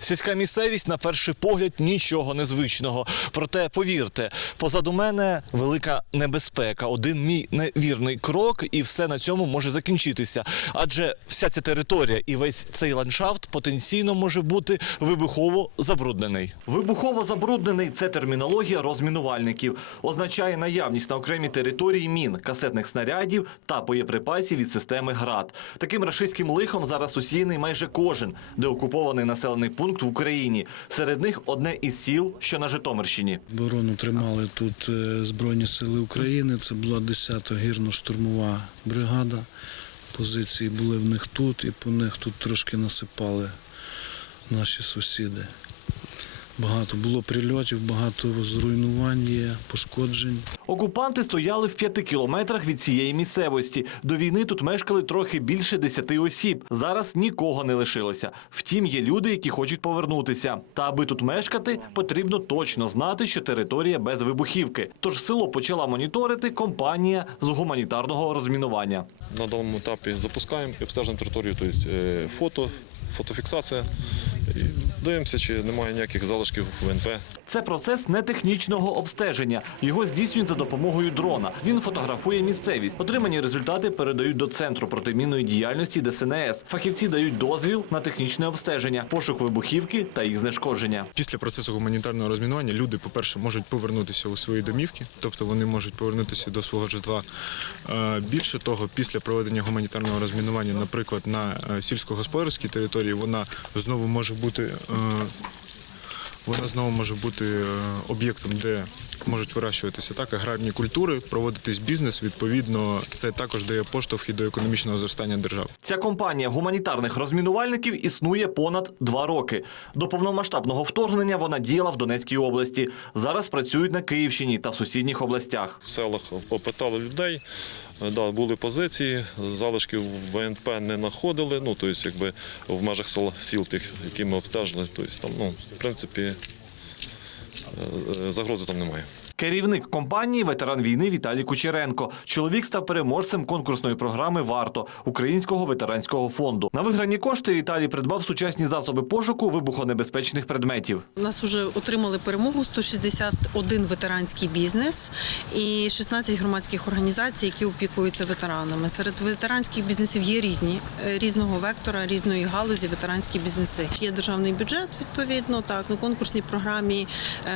Сільська місцевість на перший погляд нічого незвичного. Проте повірте, позаду мене велика небезпека. Один мій невірний крок, і все на цьому може закінчитися. Адже вся ця територія і весь цей ландшафт потенційно може бути вибухово забруднений. Вибухово забруднений це термінологія розмінувальників. Означає наявність на окремій території мін, касетних снарядів та боєприпасів від системи ГРАД. Таким рашистським лихом зараз усіяний майже кожен деокупований населений пункт в Україні. Серед них одне із сіл, що на Житомирщині. Оборону тримали тут е, Збройні Сили України. Це була 10-та гірно-штурмова бригада. Позиції були в них тут, і по них тут трошки насипали наші сусіди. Багато було прильотів, багато зруйнувань є, пошкоджень. Окупанти стояли в п'яти кілометрах від цієї місцевості. До війни тут мешкали трохи більше десяти осіб. Зараз нікого не лишилося. Втім, є люди, які хочуть повернутися. Та аби тут мешкати, потрібно точно знати, що територія без вибухівки. Тож село почала моніторити компанія з гуманітарного розмінування. на даному етапі запускаємо і обстежуємо територію, тобто фото, фотофіксація. І дивимося, чи немає ніяких залишків ВНП. Це процес нетехнічного обстеження. Його здійснюють за допомогою дрона. Він фотографує місцевість. Отримані результати передають до центру протимінної діяльності ДСНС. Фахівці дають дозвіл на технічне обстеження, пошук вибухівки та їх знешкодження. Після процесу гуманітарного розмінування люди, по-перше, можуть повернутися у свої домівки, тобто вони можуть повернутися до свого житла. Е, Більше того, після проведення гуманітарного розмінування, наприклад, на е, сільськогосподарській території, вона знову може бути. е, Вона знову може бути е, об'єктом, де можуть вирощуватися так аграрні культури, проводитись бізнес. Відповідно, це також дає поштовх і до економічного зростання держави. Ця компанія гуманітарних розмінувальників існує понад два роки. До повномасштабного вторгнення вона діяла в Донецькій області. Зараз працюють на Київщині та в сусідніх областях. В селах опитали людей, да, були позиції, залишків ВНП не знаходили, ну, тобто, якби в межах сіл тих, які ми обстежили, тобто, там, ну, в принципі, е, е, загрози там немає. Керівник компанії ветеран війни Віталій Кучеренко. Чоловік став переможцем конкурсної програми Варто Українського ветеранського фонду. На виграні кошти Віталій придбав сучасні засоби пошуку вибухонебезпечних предметів. У нас вже отримали перемогу 161 ветеранський бізнес і 16 громадських організацій, які опікуються ветеранами. Серед ветеранських бізнесів є різні е, різного вектора, різної галузі ветеранські бізнеси. Є державний бюджет, відповідно, так на конкурсній програмі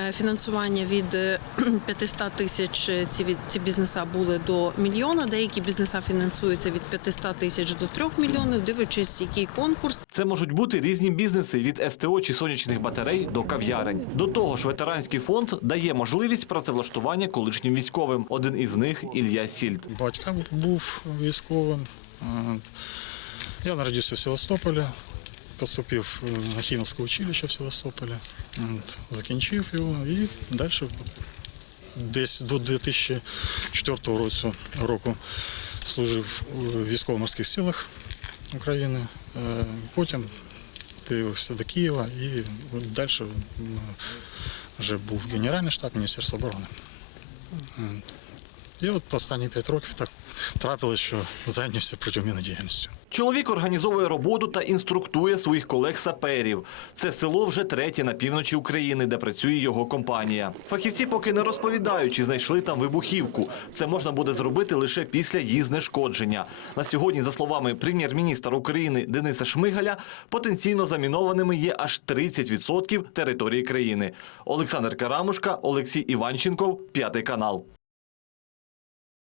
е, фінансування від е, 500 тисяч. е, Ці ці бізнеса були до мільйона. Деякі бізнеса фінансуються від 500 тисяч до 3 мільйонів, дивлячись, який конкурс. Це можуть бути різні бізнеси від СТО чи сонячних батарей до кав'ярень. До того ж, ветеранський фонд дає можливість працевлаштування колишнім військовим. Один із них Ілля Сільд. Батька був військовим. Я народився в Севастополі, поступив е, на Хімівське училище в Севастополі, закінчив його і далі десь до 2004 року, служив у військово-морських силах України. Е, Потім перевівся до Києва і далі вже був Генеральний штаб Міністерства оборони. І от останні п'ять років так трапилось, що зайнявся протимінною діяльністю. Чоловік організовує роботу та інструктує своїх колег-саперів. Це село вже третє на півночі України, де працює його компанія. Фахівці поки не розповідають, чи знайшли там вибухівку. Це можна буде зробити лише після її знешкодження. На сьогодні, за словами прем'єр-міністра України Дениса Шмигаля, потенційно замінованими є аж 30% території країни. Олександр Карамушка, Олексій Іванченков, п'ятий канал.